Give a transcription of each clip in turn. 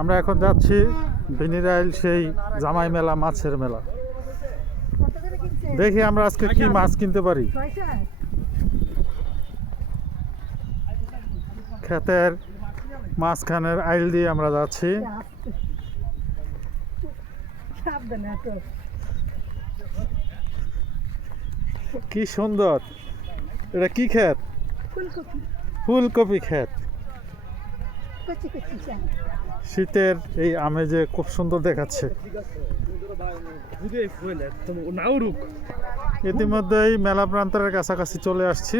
আমরা এখন যাচ্ছি বিনিরাইল সেই জামাই মেলা, মাছের মেলা। দেখি আমরা আজকে কি মাছ কিনতে পারি। ক্ষেতের মাঝখানের আইল দিয়ে আমরা যাচ্ছি। কি সুন্দর, এটা কি ক্ষেত? ফুলকপি ক্ষেত। শীতের এই আমেজে খুব সুন্দর দেখাচ্ছে। ইতিমধ্যেই মেলা প্রান্তরের কাছাকাছি চলে আসছি।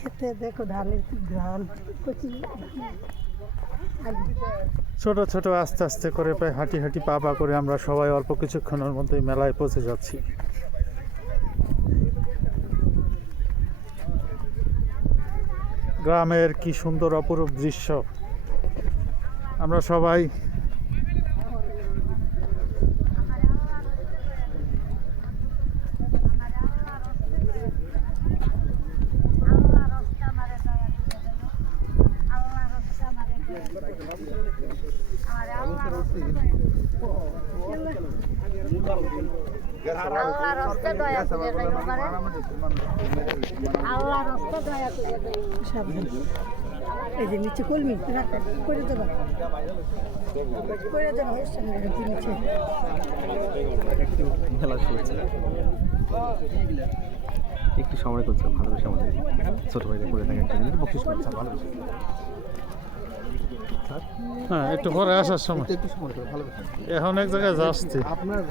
খেতে দেখো ধানের ধান ছোট ছোট আস্তে আস্তে করে প্রায় হাঁটি হাঁটি পা পা করে আমরা সবাই অল্প কিছুক্ষণের মধ্যেই মেলায় পৌঁছে যাচ্ছি। গ্রামের কি সুন্দর অপরূপ দৃশ্য। আমরা সবাই এই যে নিচে কলমি করে দেবা নিচে খেলা চলছে, একটু সময় করছে ভালোবেসে আমাদের ছোট ভাইদের করে থাকে একটা জিনিস বকশিস করছে ভালোবেসে। হ্যাঁ, একটু পরে আসার সময় একটু সময় করে ভালোবেসে এখন এক জায়গায় যাচ্ছি। আপনার